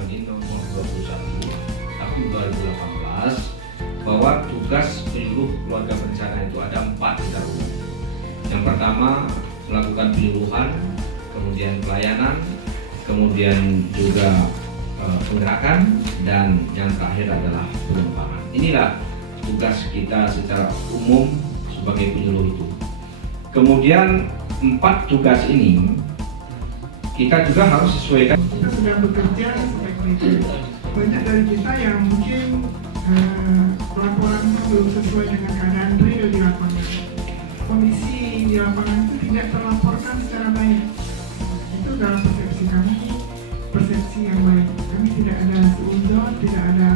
Undang-Undang ini nomor 21 tahun 2018 bahwa tugas penyuluh keluarga berencana itu ada 4 secara umum. Yang pertama melakukan penyuluhan, kemudian pelayanan, kemudian juga penggerakan, dan yang terakhir adalah pengembangan. Inilah tugas kita secara umum sebagai penyuluh itu. Kemudian 4 tugas ini kita juga harus sesuaikan. Kita sedang bekerja seperti itu. Banyak dari kita yang mungkin laporannya belum sesuai dengan keadaan real di lapangan. Kondisi di lapangan itu tidak terlaporkan secara baik. Itu dalam persepsi kami, persepsi yang baik. Kami tidak ada seuzon, tidak ada